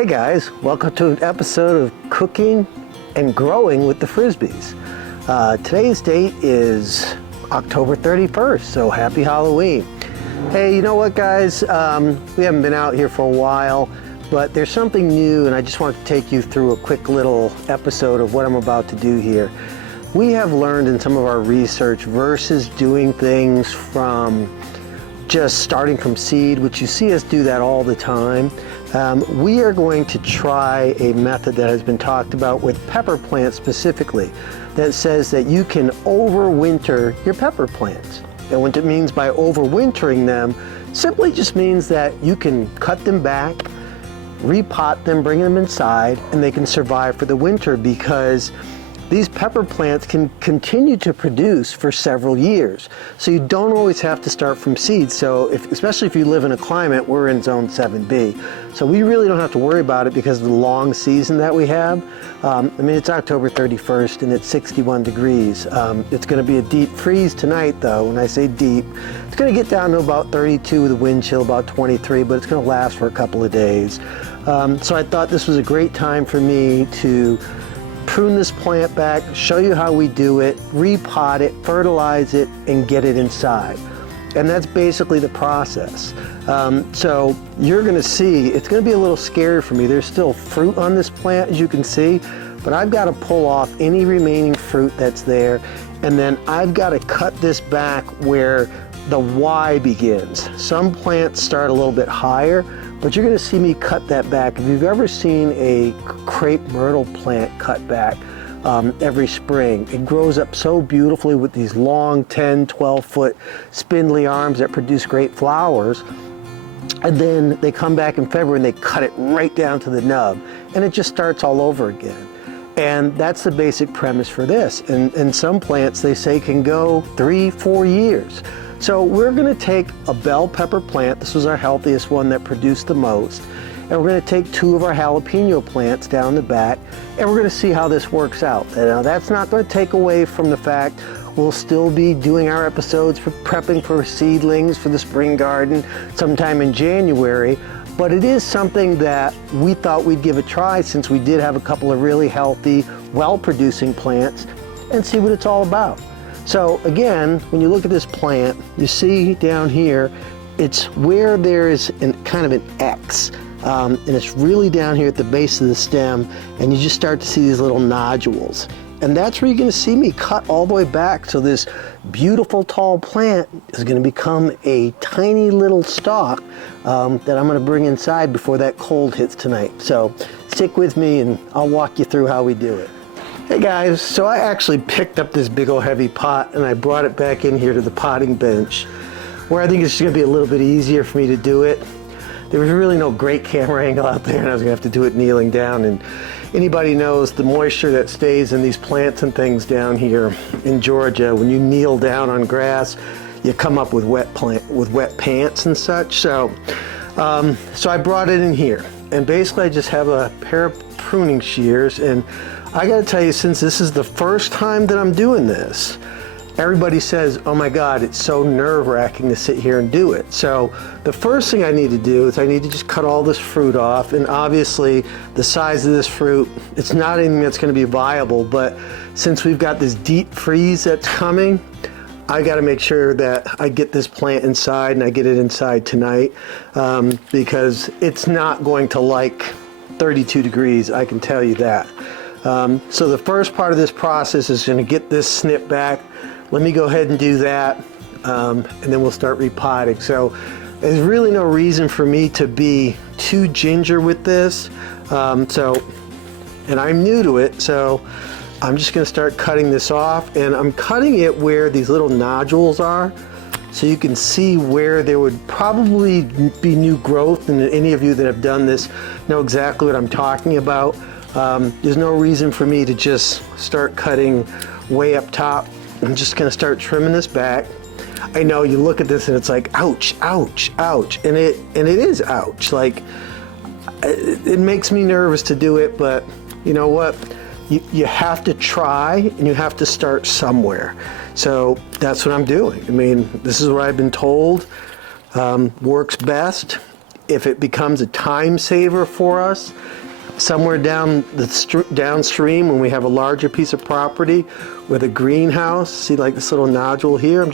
Hey guys, welcome to an episode of Cooking and Growing with the Frisbys. Today's date is October 31st, so happy Halloween. Hey, you know what guys, we haven't been out here for a while, but there's something new and I just want to take you through a quick little episode of what I'm about to do here. We have learned in some of our research versus doing things from just starting from seed, which you see us do that all the time. We are going to try a method that has been talked about with pepper plants specifically that says that you can overwinter your pepper plants. And what it means by overwintering them simply just means that you can cut them back, repot them, bring them inside, and they can survive for the winter because these pepper plants can continue to produce for several years. So you don't always have to start from seed. So especially if you live in a climate, we're in zone 7B. So we really don't have to worry about it because of the long season that we have. I mean, it's October 31st and it's 61 degrees. It's gonna be a deep freeze tonight though. When I say deep, it's gonna get down to about 32 with a wind chill about 23, but it's gonna last for a couple of days. So I thought this was a great time for me to prune this plant back, show you how we do it, repot it, fertilize it, and get it inside. And that's basically the process. So you're gonna see, it's gonna be a little scary for me. There's still fruit on this plant, as you can see, but I've gotta pull off any remaining fruit that's there, and then I've gotta cut this back where the Y begins. Some plants start a little bit higher, but you're gonna see me cut that back. If you've ever seen a crepe myrtle plant cut back every spring, it grows up so beautifully with these long 10, 12 foot spindly arms that produce great flowers. And then they come back in February and they cut it right down to the nub and it just starts all over again. And that's the basic premise for this. And some plants they say can go 3-4 years. So we're gonna take a bell pepper plant, this was our healthiest one that produced the most, and we're gonna take 2 of our jalapeno plants down the back, and we're gonna see how this works out. Now that's not gonna take away from the fact we'll still be doing our episodes for prepping for seedlings for the spring garden sometime in January, but it is something that we thought we'd give a try since we did have a couple of really healthy, well-producing plants and see what it's all about. So again, when you look at this plant, you see down here, it's where there is kind of an X. And it's really down here at the base of the stem, and you just start to see these little nodules. And that's where you're gonna see me cut all the way back, so this beautiful tall plant is gonna become a tiny little stalk that I'm gonna bring inside before that cold hits tonight. So stick with me and I'll walk you through how we do it. Hey guys, so I actually picked up this big old heavy pot and I brought it back in here to the potting bench where I think it's gonna be a little bit easier for me to do it. There was really no great camera angle out there and I was gonna have to do it kneeling down, and anybody knows the moisture that stays in these plants and things down here in Georgia, when you kneel down on grass, you come up with wet pants and such. So I brought it in here and basically I just have a pair of pruning shears, and I gotta tell you, since this is the first time that I'm doing this, everybody says, oh my God, it's so nerve-wracking to sit here and do it. So the first thing I need to do is I need to just cut all this fruit off, and obviously the size of this fruit, it's not anything that's gonna be viable, but since we've got this deep freeze that's coming, I gotta make sure that I get this plant inside and I get it inside tonight because it's not going to like 32 degrees, I can tell you that. So the first part of this process is going to get this snip back. Let me go ahead and do that, and then we'll start repotting. So there's really no reason for me to be too ginger with this. And I'm new to it, so I'm just going to start cutting this off, and I'm cutting it where these little nodules are, so you can see where there would probably be new growth, and any of you that have done this know exactly what I'm talking about. There's no reason for me to just start cutting way up top. I'm just gonna start trimming this back. I know you look at this and it's like, ouch, ouch, ouch. And it is ouch. Like, it makes me nervous to do it, but you know what? You have to try and you have to start somewhere. So that's what I'm doing. I mean, this is what I've been told works best. if it becomes a time saver for us, somewhere down the downstream when we have a larger piece of property with a greenhouse, see like this little nodule here,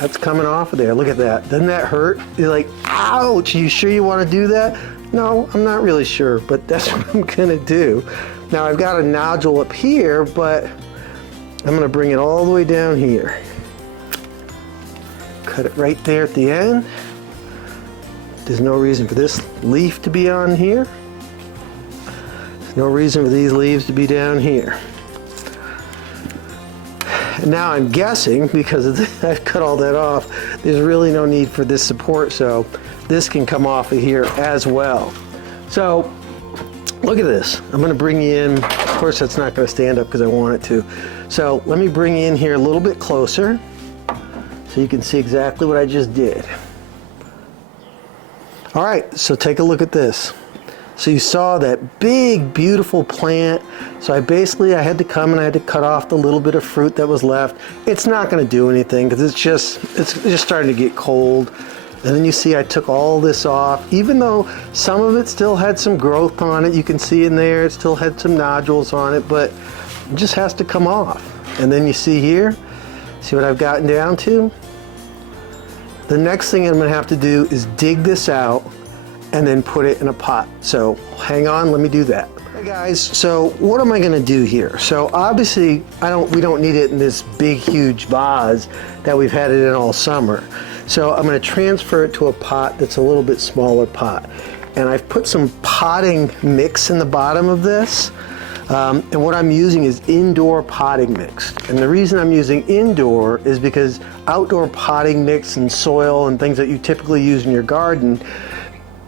that's coming off of there. Look at that. Doesn't that hurt? You're like, ouch, you sure you want to do that? No, I'm not really sure, but that's what I'm gonna do. Now I've got a nodule up here, but I'm gonna bring it all the way down here. Cut it right there at the end. There's no reason for this leaf to be on here. There's no reason for these leaves to be down here. And now I'm guessing, because I've cut all that off, there's really no need for this support, so this can come off of here as well. So look at this. I'm going to bring you in. Of course, that's not going to stand up because I want it to. So let me bring you in here a little bit closer so you can see exactly what I just did. All right, so take a look at this. So you saw that big, beautiful plant. So I had to come and I had to cut off the little bit of fruit that was left. It's not going to do anything because it's just starting to get cold. And then you see I took all this off, even though some of it still had some growth on it. You can see in there, it still had some nodules on it, but it just has to come off. And then you see here, see what I've gotten down to? The next thing I'm going to have to do is dig this out and then put it in a pot. So hang on, let me do that. Hey guys, so what am I gonna do here? So obviously we don't need it in this big huge vase that we've had it in all summer. So I'm gonna transfer it to a pot that's a little bit smaller pot. And I've put some potting mix in the bottom of this. And what I'm using is indoor potting mix. And the reason I'm using indoor is because outdoor potting mix and soil and things that you typically use in your garden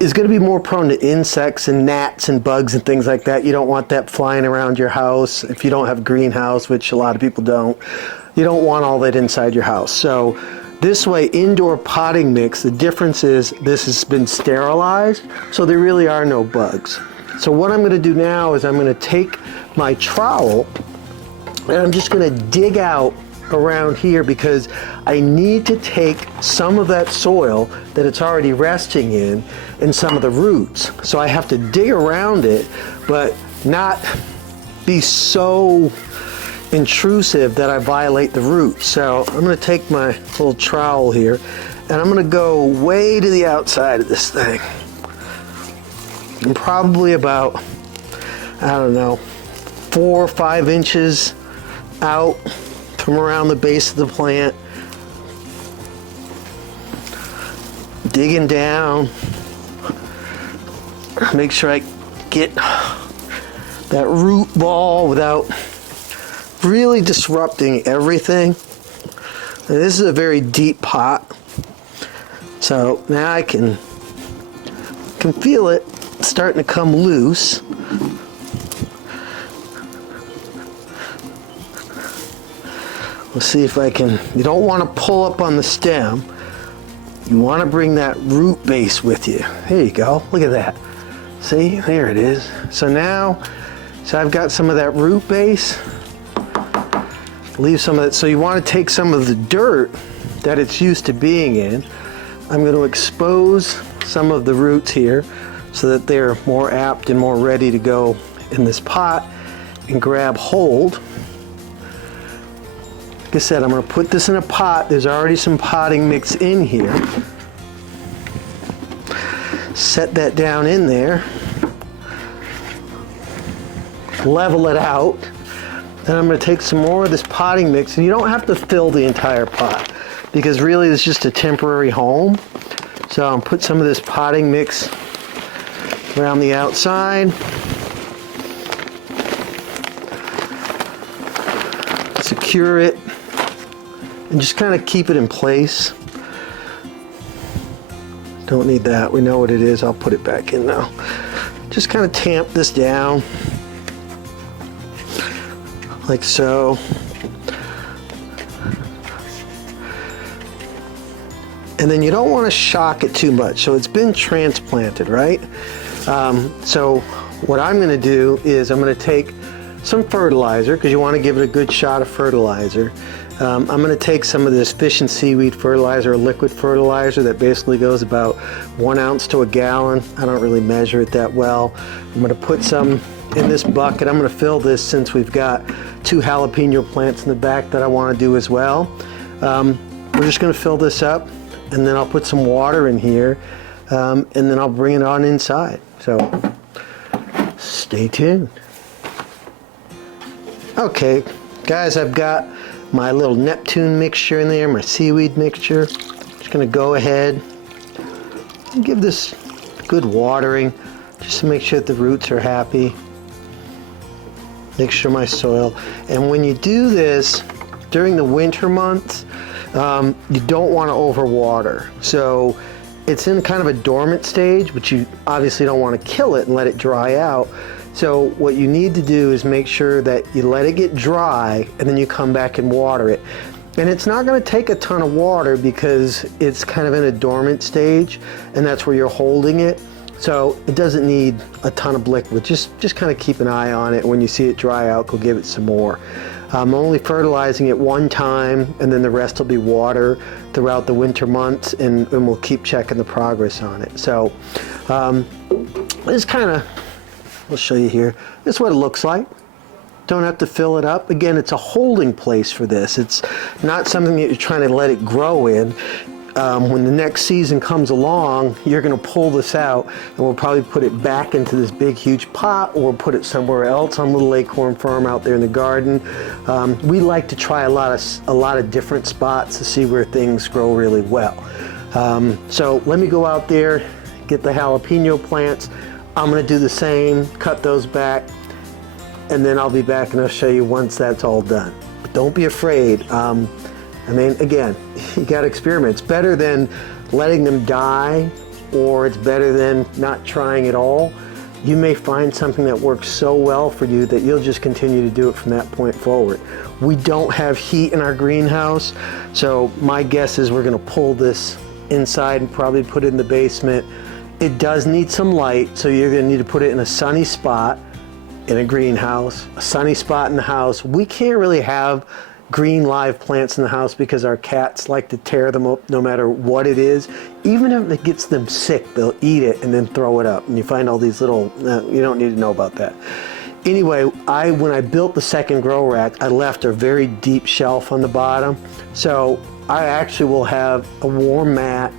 is going to be more prone to insects and gnats and bugs and things like that. You don't want that flying around your house. If you don't have a greenhouse, which a lot of people don't, you don't want all that inside your house. So this way, indoor potting mix, the difference is this has been sterilized, so there really are no bugs. So what I'm going to do now is I'm going to take my trowel and I'm just going to dig out around here because I need to take some of that soil that it's already resting in and some of the roots. So I have to dig around it, but not be so intrusive that I violate the roots. So I'm going to take my little trowel here and I'm going to go way to the outside of this thing. And probably about, I don't know, 4 or 5 inches out from around the base of the plant. Digging down. Make sure I get that root ball without really disrupting everything. And this is a very deep pot. So now I can feel it starting to come loose. Let's see if I can. You don't want to pull up on the stem. You want to bring that root base with you. There you go. Look at that. See, there it is. So now, I've got some of that root base. Leave some of it. So you want to take some of the dirt that it's used to being in. I'm going to expose some of the roots here so that they're more apt and more ready to go in this pot and grab hold. Like I said, I'm going to put this in a pot. There's already some potting mix in here. Set that down in there. Level it out. Then I'm going to take some more of this potting mix. And you don't have to fill the entire pot because really it's just a temporary home. So I'll put some of this potting mix around the outside. Secure it. And just kind of keep it in place. Don't need that. We know what it is. I'll put it back in now. Just kind of tamp this down. Like so. And then you don't want to shock it too much. So it's been transplanted, right? So what I'm going to do is I'm going to take some fertilizer, because you want to give it a good shot of fertilizer. I'm going to take some of this fish and seaweed fertilizer, or liquid fertilizer that basically goes about 1 ounce to a gallon. I don't really measure it that well. I'm going to put some in this bucket. I'm going to fill this since we've got 2 jalapeno plants in the back that I want to do as well. We're just going to fill this up, and then I'll put some water in here, and then I'll bring it on inside. So stay tuned. Okay, guys, I've got my little Neptune mixture in there, my seaweed mixture. Just going to go ahead and give this good watering, just to make sure that the roots are happy. Make sure my soil. And when you do this during the winter months, you don't want to overwater. So it's in kind of a dormant stage, but you obviously don't want to kill it and let it dry out. So what you need to do is make sure that you let it get dry and then you come back and water it. And it's not going to take a ton of water because it's kind of in a dormant stage, and that's where you're holding it. So it doesn't need a ton of liquid. Just kind of keep an eye on it. When you see it dry out, go give it some more. I'm only fertilizing it 1 time, and then the rest will be water throughout the winter months, and we'll keep checking the progress on it. So this kind of, I'll show you here. This is what it looks like. Don't have to fill it up. Again, it's a holding place for this. It's not something that you're trying to let it grow in. When the next season comes along, you're going to pull this out, and we'll probably put it back into this big, huge pot, or put it somewhere else on Little Acorn Farm out there in the garden. We like to try a lot of different spots to see where things grow really well. So let me go out there, get the jalapeno plants. I'm going to do the same, cut those back, and then I'll be back and I'll show you once that's all done. But don't be afraid. I mean, again, you got to experiment. It's better than letting them die, or it's better than not trying at all. You may find something that works so well for you that you'll just continue to do it from that point forward. We don't have heat in our greenhouse, so my guess is we're going to pull this inside and probably put it in the basement. It does need some light, so you're going to need to put it in a sunny spot in a greenhouse, a sunny spot in the house. We can't really have green live plants in the house because our cats like to tear them up no matter what it is. Even if it gets them sick, they'll eat it and then throw it up. And you find all these little, you don't need to know about that. Anyway, when I built the second grow rack, I left a very deep shelf on the bottom. So I actually will have a warm mat,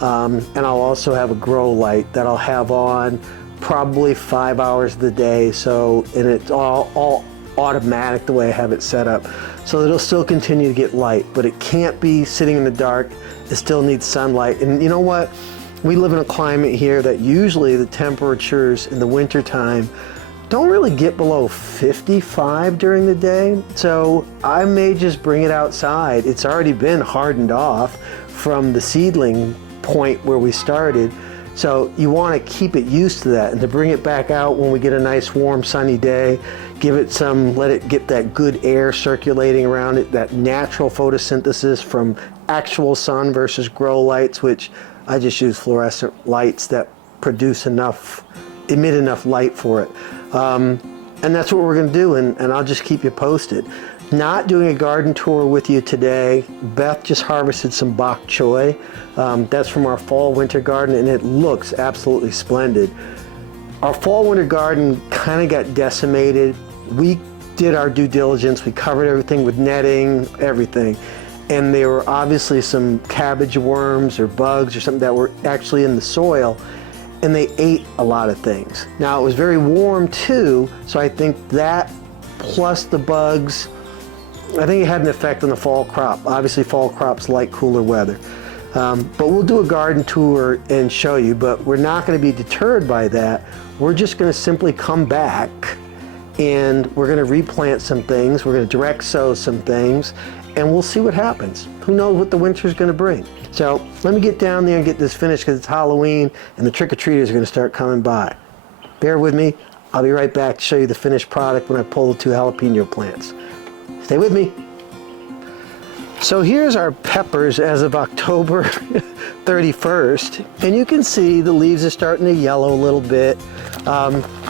and I'll also have a grow light that I'll have on probably 5 hours of the day. So, and it's all automatic the way I have it set up. So it'll still continue to get light, but it can't be sitting in the dark. It still needs sunlight. And you know what? We live in a climate here that usually the temperatures in the winter time don't really get below 55 during the day. So I may just bring it outside. It's already been hardened off from the seedling point where we started. So you want to keep it used to that, and to bring it back out when we get a nice warm sunny day, give it some, let it get that good air circulating around it, that natural photosynthesis from actual sun versus grow lights, which I just use fluorescent lights that emit enough light for it. And that's what we're going to do, and I'll just keep you posted. Not doing a garden tour with you today. Beth just harvested some bok choy. That's from our fall winter garden, and it looks absolutely splendid. Our fall winter garden kind of got decimated. We did our due diligence. We covered everything with netting, everything. And there were obviously some cabbage worms or bugs or something that were actually in the soil, and they ate a lot of things. Now it was very warm too, so I think that plus the bugs, I think it had an effect on the fall crop. Obviously fall crops like cooler weather. But we'll do a garden tour and show you, but we're not going to be deterred by that. We're just going to simply come back and we're going to replant some things. We're going to direct sow some things, and we'll see what happens. Who knows what the winter's going to bring. So let me get down there and get this finished because it's Halloween and the trick-or-treaters are going to start coming by. Bear with me. I'll be right back to show you the finished product when I pull the 2 jalapeno plants. Stay with me. So here's our peppers as of October 31st, and you can see the leaves are starting to yellow a little bit.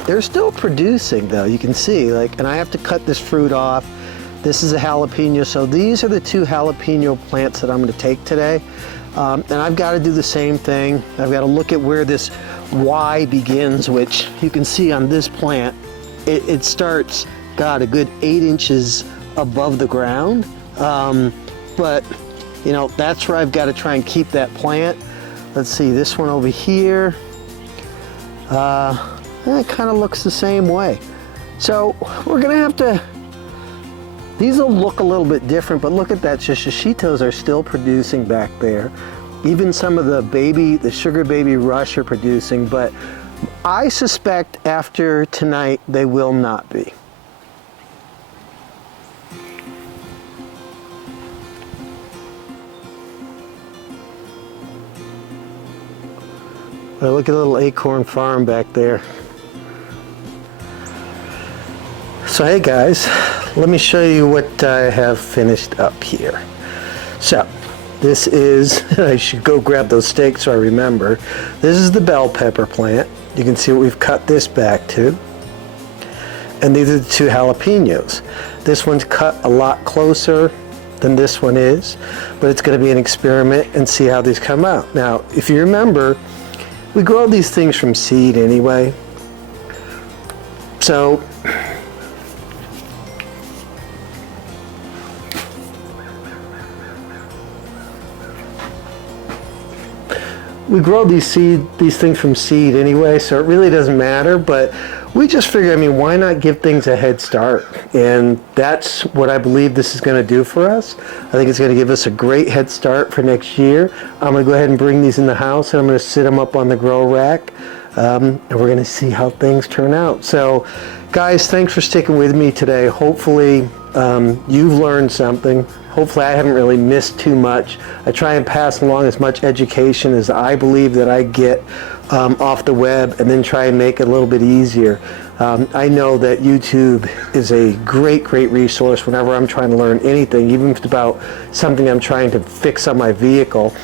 They're still producing though, you can see, and I have to cut this fruit off This is a jalapeno. So these are the 2 jalapeno plants that I'm going to take today. And I've got to do the same thing. I've got to look at where this Y begins, which you can see on this plant. It starts, God, a good 8 inches above the ground. But, you know, that's where I've got to try and keep that plant. Let's see, this one over here. It kind of looks the same way. So we're going to have to, these will look a little bit different, but look at that, shoshitos are still producing back there. Even some of the sugar baby rush are producing, but I suspect after tonight they will not be. Well, look at the little acorn farm back there. So hey guys, let me show you what I have finished up here. So this is, I should go grab those stakes so I remember. This is the bell pepper plant. You can see what we've cut this back to. And these are the 2 jalapenos. This one's cut a lot closer than this one is, but it's going to be an experiment and see how these come out. Now, if you remember, we grow these things from seed anyway. So we grow these things from seed anyway, so it really doesn't matter, but we just figure, I mean, why not give things a head start? And that's what I believe this is going to do for us. I think it's going to give us a great head start for next year. I'm going to go ahead and bring these in the house, and I'm going to sit them up on the grow rack, and we're going to see how things turn out. So guys, thanks for sticking with me today. Hopefully you've learned something. Hopefully I haven't really missed too much. I try and pass along as much education as I believe that I get off the web, and then try and make it a little bit easier. I know that YouTube is a great resource whenever I'm trying to learn anything, even if it's about something I'm trying to fix on my vehicle.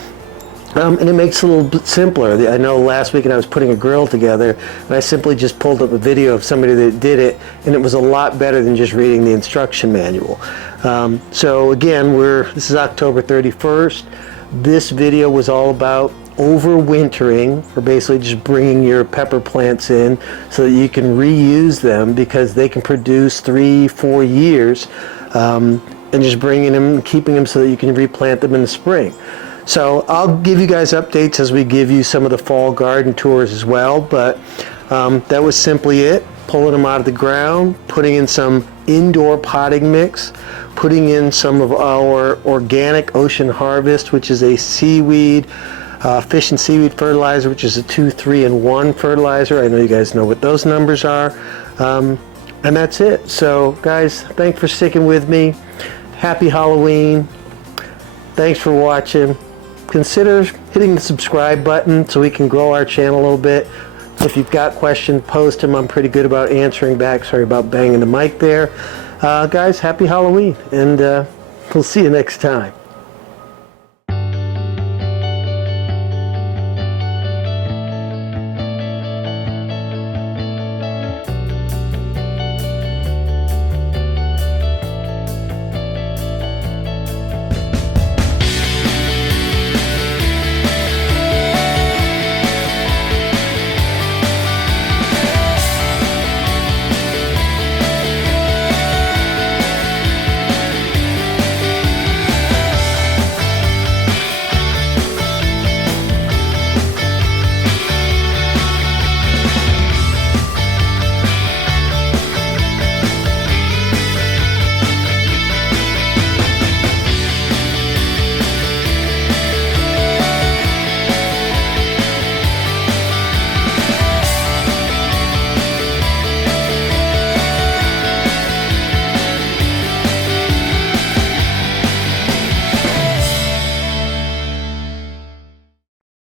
And it makes it a little bit simpler. I know last weekend I was putting a grill together, and I simply just pulled up a video of somebody that did it, and it was a lot better than just reading the instruction manual. So again, this is October 31st. This video was all about overwintering, or basically just bringing your pepper plants in so that you can reuse them, because they can produce 3-4 years, and just bringing them and keeping them so that you can replant them in the spring. So I'll give you guys updates as we give you some of the fall garden tours as well, but that was simply it. Pulling them out of the ground, putting in some indoor potting mix, putting in some of our organic Ocean Harvest, which is a seaweed, fish and seaweed fertilizer, which is a 2, 3, and 1 fertilizer. I know you guys know what those numbers are. And that's it. So guys, thanks for sticking with me. Happy Halloween. Thanks for watching. Consider hitting the subscribe button so we can grow our channel a little bit. If you've got questions, post them. I'm pretty good about answering back. Sorry about banging the mic there. Guys, happy Halloween, and we'll see you next time.